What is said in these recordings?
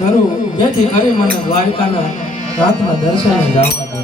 કરું જેથી કરી મને દ્વારકાના રાતના દર્શને જવા દે.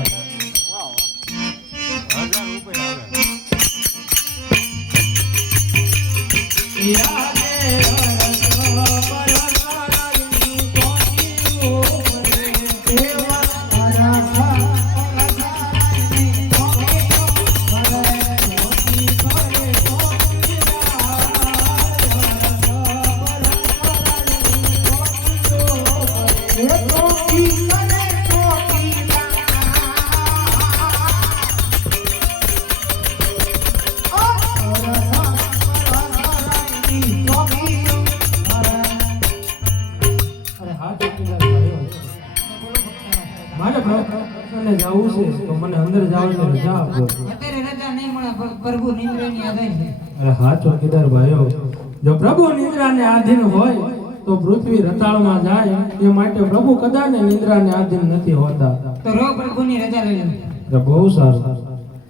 જવું છે તો મને અંદર જવાની રજા આપો. અત્યારે રજા નહીં મળે, પ્રભુ નિંદ્રાની આધીન છે. અરે હા ચોકીદાર ભાઈઓ, જો પ્રભુ નિંદ્રાને આધીન હોય તો પૃથ્વી રતાળમાં જાય, એ માટે પ્રભુ કદાચ નિંદ્રાને આધીન નથી હોતા. તો રો પ્રભુની રજા લઈ લો. અરે બહુ સારું.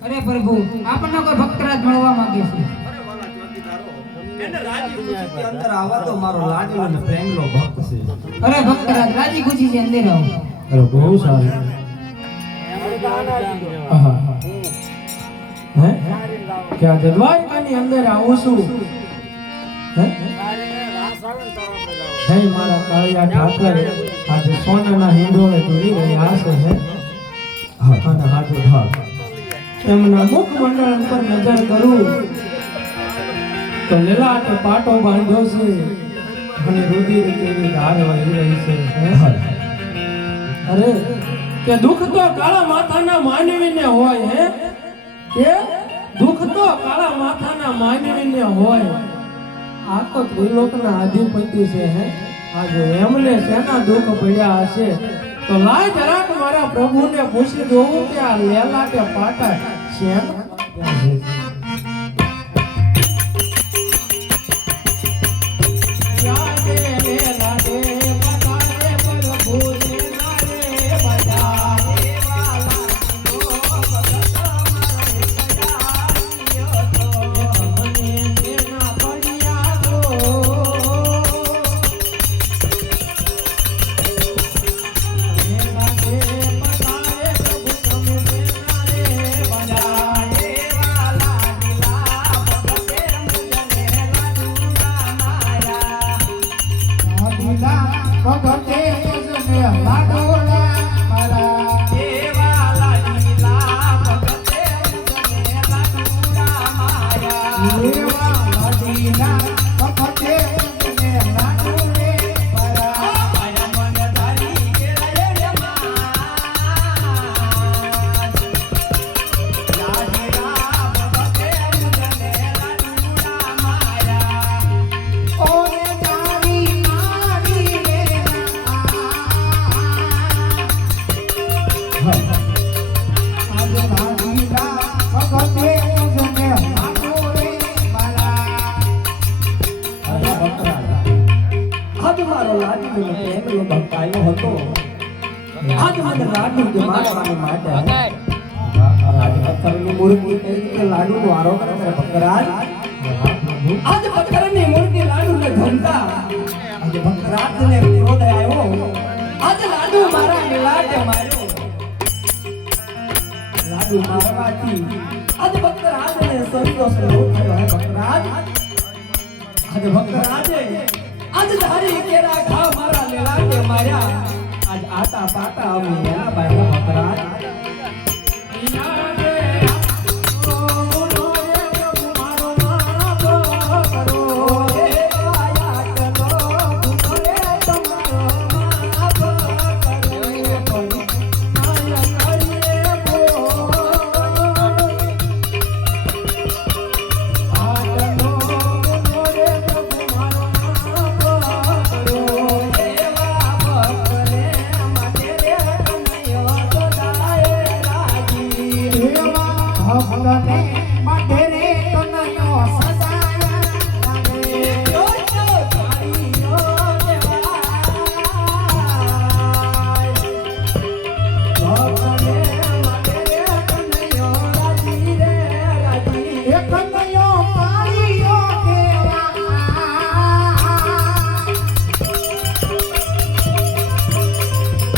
અરે પ્રભુ, આપણને કોઈ ભક્તરાજ મળવા માંગે છે. એને રાજી ખુશીથી અંદર આવવા તો મારો લાડલો અને પ્રેમનો ભક્ત છે. અરે ભક્તરાજ, રાજી ખુશીથી અંદર આવો. અરે બહુ સારું. હે કે આજે દ્વારકાની અંદર આવું છું. હે મારા કાળિયા ઠાકર, આજે સોનાના હિંડોળે દોરી રહ્યા છે. અને હાજર હા એમના મુખ મંડળ પર નજર કરું તો લીલાટ પાટો બાંધ્યો છે અને રુધિર કેવી ધાર વહી રહી છે. અરે કે દુઃખ તો કાળા માથાના માનવીને હોય. હે કે દુઃખ તો કાળા માથાના માનવીને હોય. આ તો ત્રિલોકના અધિપતિ છે. હે આજે એમને શેના દુઃખ પડ્યા હશે તો લાય જરાક મારા પ્રભુને પૂછી દઉં કે આ લેલા કે પાટા શેના છે.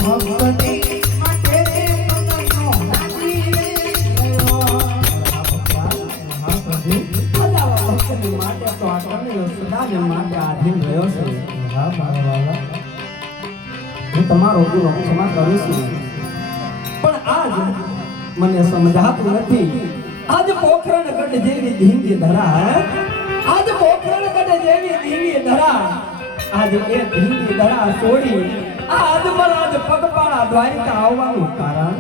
ભક્તની માટે પગનો રાખી રે ગયો. હા પ્રભુ આવા ભક્તની માટે તો આ કનૈયો સદાને માટે આધીન રહ્યો છે. હા મારા વાલા હું તમારો ગુનો ક્ષમા કરું છું, પણ આજ મને સમજાતું નથી. આજ પોખરણ ગઢ જેવી ધીંગી ધરા, આજ પોખરણ ગઢ જેવી ધીંગી ધરા, આજ એ ધીંગી ધરા છોડી આજ આજ પગપાળા દ્વારિકા આવવાનું કારણ.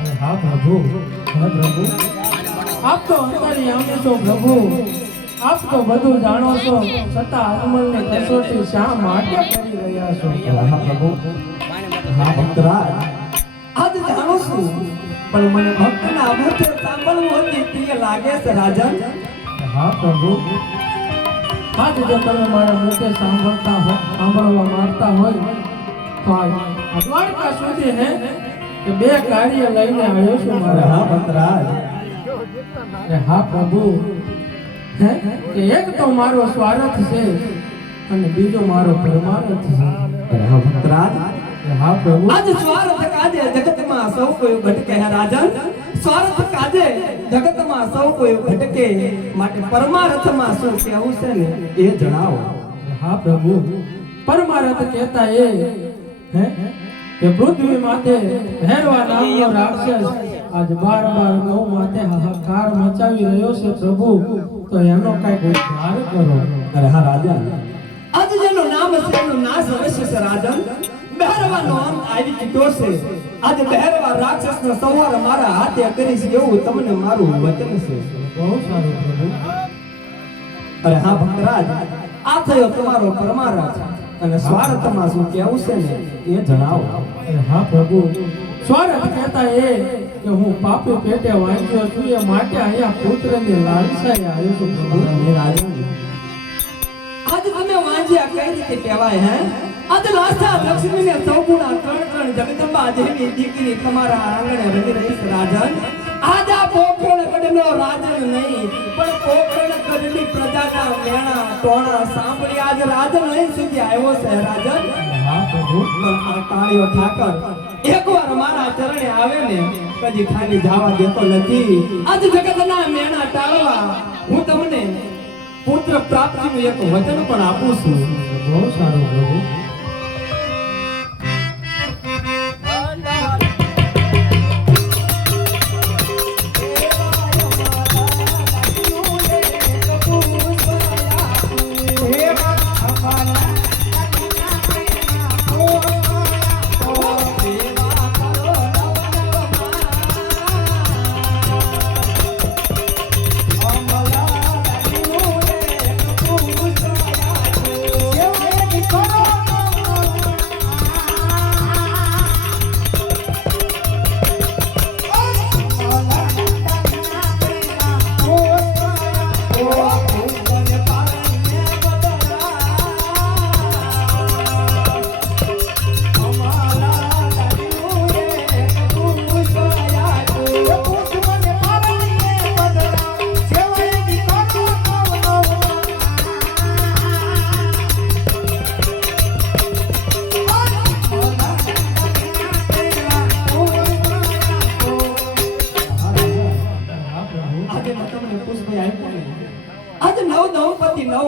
અરે હા પ્રભુ, હે પ્રભુ આપ તો અંતર્યામી છો પ્રભુ, આપ તો બધું જાણો છો, છતાં અજમલની કસોટી શા માટે કરી રહ્યા છો? હા પ્રભુ, હા ભક્તરાજ, આજ જાણું છું, પણ મને ભક્તના મુખે સાંભળવું હતી પ્રિય લાગે છે રાજન. હા પ્રભુ, આજ જો તમે મારા મુખે સાંભળવા માંગતા હોય તો આ દ્વારકા સુધી હે કે બે કાર્ય લઈને આવ્યો છું મારા. હા ભક્તરાજ, અરે હા પ્રભુ, હે કે એક તો મારો સ્વાર્થ છે અને બીજો મારો પરમાર્થ છે. હા ભક્તરાજ, અરે હા પ્રભુ, આજ સ્વાર્થ કાજે જગતમાં સૌ કોઈ ભટકે. હે રાજન, સ્વાર્થ કાજે જગતમાં સૌ કોઈ ભટકે, માટે પરમાર્થમાં શું કહેવું છે ને એ જણાવો. હા પ્રભુ, પરમાર્થ કહેતા એ હે કે પૃથ્વી માથે ભૈરવા નામનો રાક્ષસ આજ બાર ગૌ માથે હાહાકાર મચાવી રહ્યો છે પ્રભુ, તો એનો કઈક ઉદ્ધાર કરો. અરે હા રાજન, આજ જેનું નામ છે એનું નાશ અવશ્ય છે રાજન. ભૈરવાનો અંત આવી ચૂક્યો છે. આજે ભૈરવા રાક્ષસનો સંહાર મારા હાથે કરીશ એવું તમને મારું વચન છે. બહુ સારું પ્રભુ. અરે હા ભક્તરાજ, આ થયો તમારો પરમાર્થ, અને સ્વાર્થમાં શું કહેવું છે ને એ જણાવો. અરે હા પ્રભુ, સ્વાર્થ કહેતા એ કે હું પાપી પેટે વાંચ્યો છું એ માટે અહીંયા પુત્રની લાલસાએ આવ્યો છું પ્રભુ. હે રાજન, આજ તમે વાંજ્યા કઈ રીતે કહેવાય? હે આજ લાસા લક્ષ્મીને સૌગુણા ત્રણ જગદંબા જેવી દીકરી તમારા આંગણે રમી રહી છે રાજન. આજ આ પોખરણ ગઢનો રાજન નહીં, પણ પોખરણ ગઢની પ્રજાના મેણા ટોણા સાંભળી આજ રાજન અહીં સુધી આવ્યો છે રાજન. હા પ્રભુ, પણ આ કાળિયો ઠાકર એકવાર મારા ચરણે આવે ને કદી ખાલી જવા દેતો નથી. આજ જગતના મેણા ટાળવા હું તમને પુત્ર પ્રાપ્તિનું એક વચન પણ આપું છું. બહુ સારું પ્રભુ.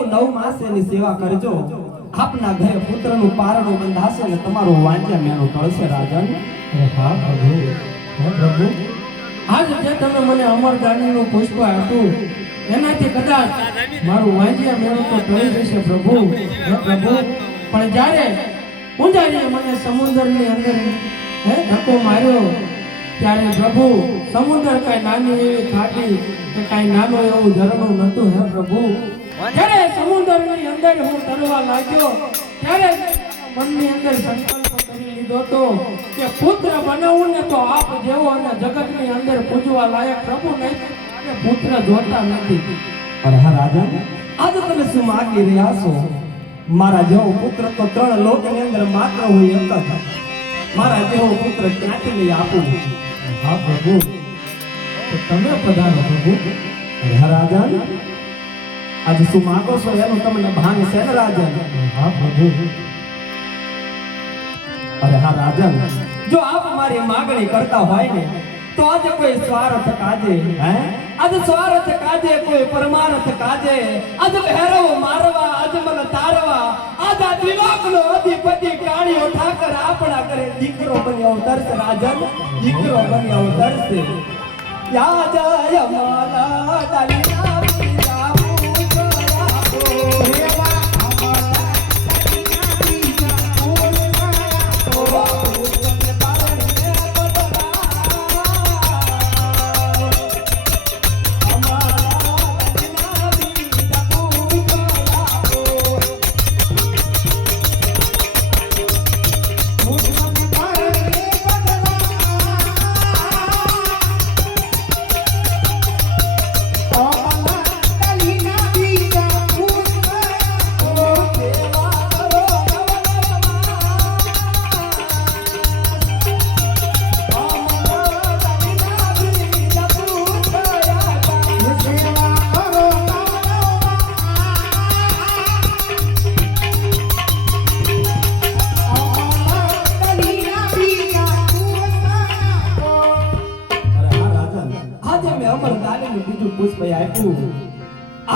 નવ માસ એની સેવા કરજો. આપના ઘરે પુત્રનું પારણું બંધાશે ને તમારું વાંજ્યા મેણું ટળશે રાજન. અરે હા પ્રભુ, હે પ્રભુ, આજ જે તમે મને અમરદાનીનું પુષ્પ આપ્યું એનાથી કદાચ મારું વાંજિયા મેળું તો ટળી જશે પ્રભુ. હે પ્રભુ, પણ જ્યારે પૂંજારીએ મને સમુદ્રની અંદર ધક્કો માર્યો ત્યારે પ્રભુ સમુદ્ર કઈ નાની એવી ખાટી કે કઈ નાનું એવું ઝરણું નતું. હે પ્રભુ, જ્યારે સમુદ્રની અંદર હું તરવા લાગ્યો ત્યારે મનની અંદર સંકલ્પ કરી લીધો તો કે પુત્ર બનાવું ને તો આપ જેવો અને જગતની અંદર પૂજવા લાયક પ્રભુ નહીં અને પુત્ર જોતા નથી. અરે હા રાજન, આજે તમે શું માગી રહ્યા છો? મારા જેવો પુત્ર તો 3 લોકની અંદર માત્ર હોય એક જ. મારા જેવો પુત્ર ક્યાંથી લઈ આપું? હા પ્રભુ, તો તમે પધારો પ્રભુ. અરે હા રાજન, આજે શું માગો છો એનું તમને ભાન છે ને રાજન? હા પ્રભુ. અરે હા રાજન, જો આપ મારી માગણી કરતા હોય ને તો આજે કોઈ સ્વાર્થ કાજે આજે સ્વાર્થ કાજે કોઈ પરમાર્થ કાજે આજે ભૈરવ મારવા આજે મને તારવા આજ આ ત્રિલોકનો અધિપતિ કાળિયો ઠાકર આપણા કરે દીકરો બની અવતરશે રાજન, દીકરો બની અવતરશે. યા જય માલા ડાલીના બીજા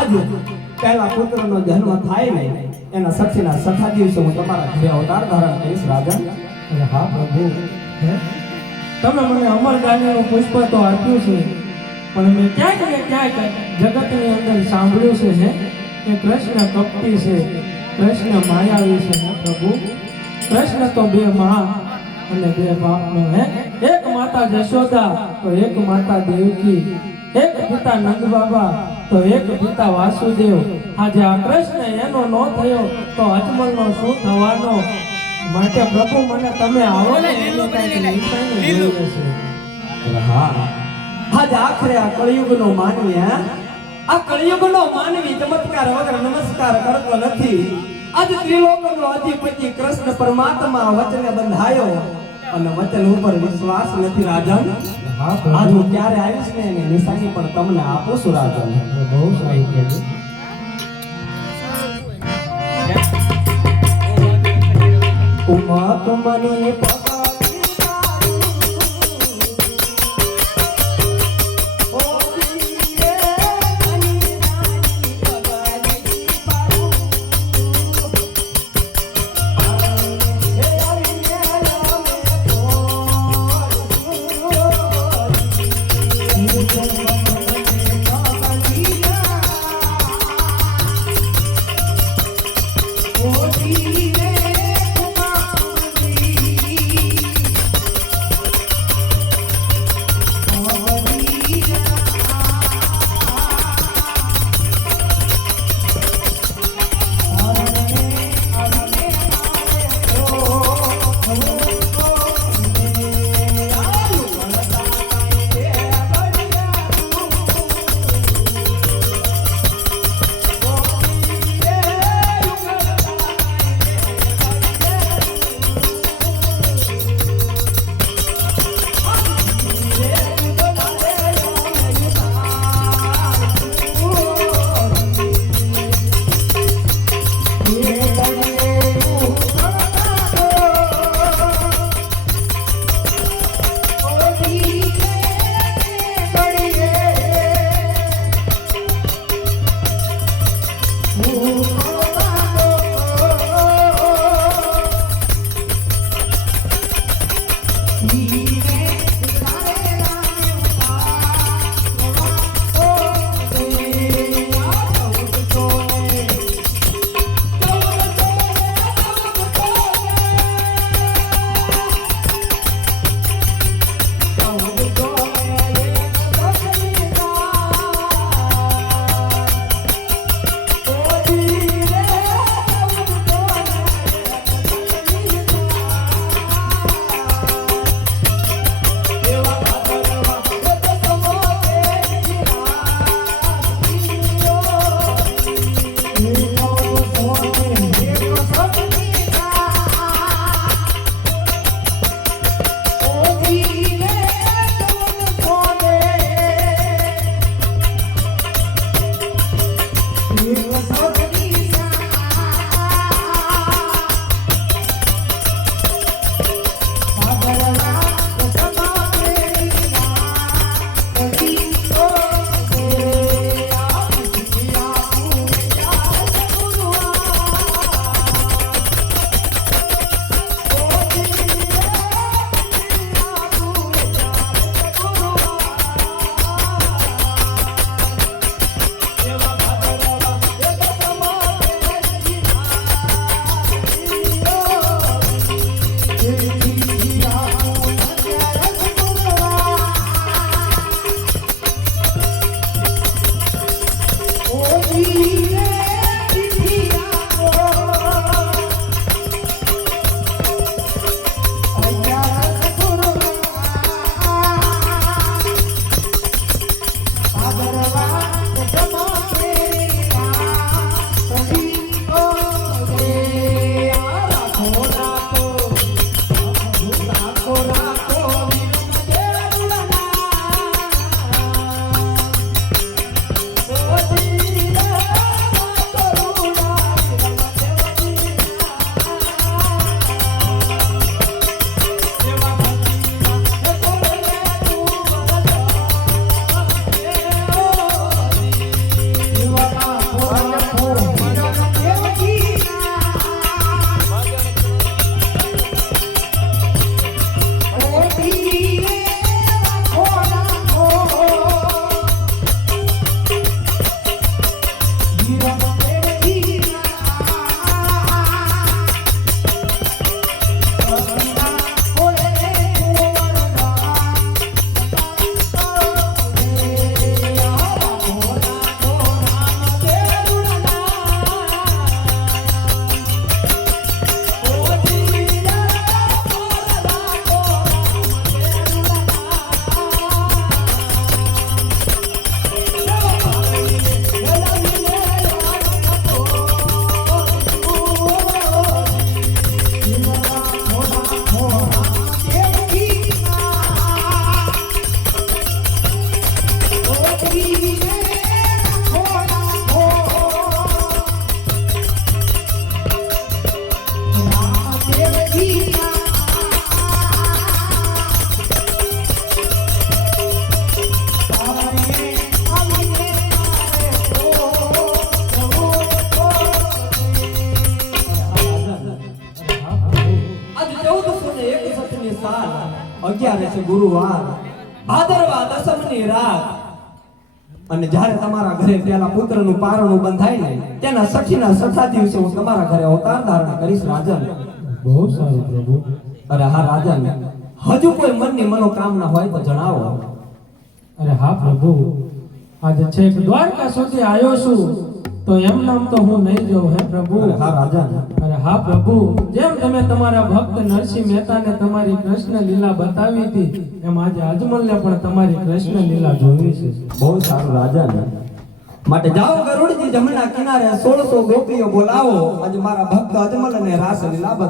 આજે પહેલા પુત્રનો જન્મ થાય ને એના સખીના સખા દિવસે હું તમારા ઘરે અવતાર ધારણ કરીશ રાજન. અરે હા પ્રભુ, તમે મને અમરદાનીનું પુષ્પ તો આપ્યું છે, પણ મેં ક્યાંક ને ક્યાંક જગતની અંદર સાંભળ્યું છે કે કૃષ્ણ કપટી છે, કૃષ્ણ માયાવી છે. હે પ્રભુ, કૃષ્ણ તો બે મા અને બે બાપનો હે, એક માતા જશોદા તો એક માતા દેવકી, એક પિતા નંદ બાબા તો એક પિતા વાસુદેવ. આજે આ કૃષ્ણ એનો ન થયો તો અજમલનો શું થવાનો? માટે પ્રભુ મને તમે આવો ને એની કાંઈક નિશાની જોઈએ છે. હા, આજ આખરે આ કળિયુગનો માનવી, આ કળિયુગનો માનવી ચમત્કાર વગર નમસ્કાર કરતો નથી. આજ ત્રિલોકનો અધિપતિ કૃષ્ણ પરમાત્મા વચને બંધાયો અને વચન ઉપર વિશ્વાસ નથી રાજન. આજ હું ક્યારે આવીશ ને એની નિશાની પણ તમને આપું છું રાજન. બહુ સારું કહેલું. ઉમા તુમની ને 61 ની સાલ 11 ગુરુવાર ભાદરવા દસમની રાત અને જ્યારે તમારા ઘરે પેલા પુત્રનું પારણું બંધાય ને તેના સખીના સઠા દિવસે હું તમારા ઘરે અવતાર ધારણ કરીશ રાજન. બહુ સારું પ્રભુ. અરે હા રાજન, હજુ કોઈ મનની મનોકામના હોય તો જણાવો. અરે હા પ્રભુ, આજે છેક દ્વારકા સુધી આવ્યો છું તો એમ નામ તો હું નહીં જાઉં હે પ્રભુ. અરે હા રાજન, અરે હા પ્રભુ, જેમ તમે તમારા ભક્ત નરસિંહ મહેતાને તમારી કૃષ્ણ લીલા બતાવી હતી એમ આજે અજમલને પણ તમારી કૃષ્ણ લીલા જોવી છે. બહુ સારું રાજન. માટે જાઓ ગરુડજી જમણા કિનારે 1600 ગોપીઓ બોલાવો. આજે મારા ભક્ત અજમલ અને રાસ લીલા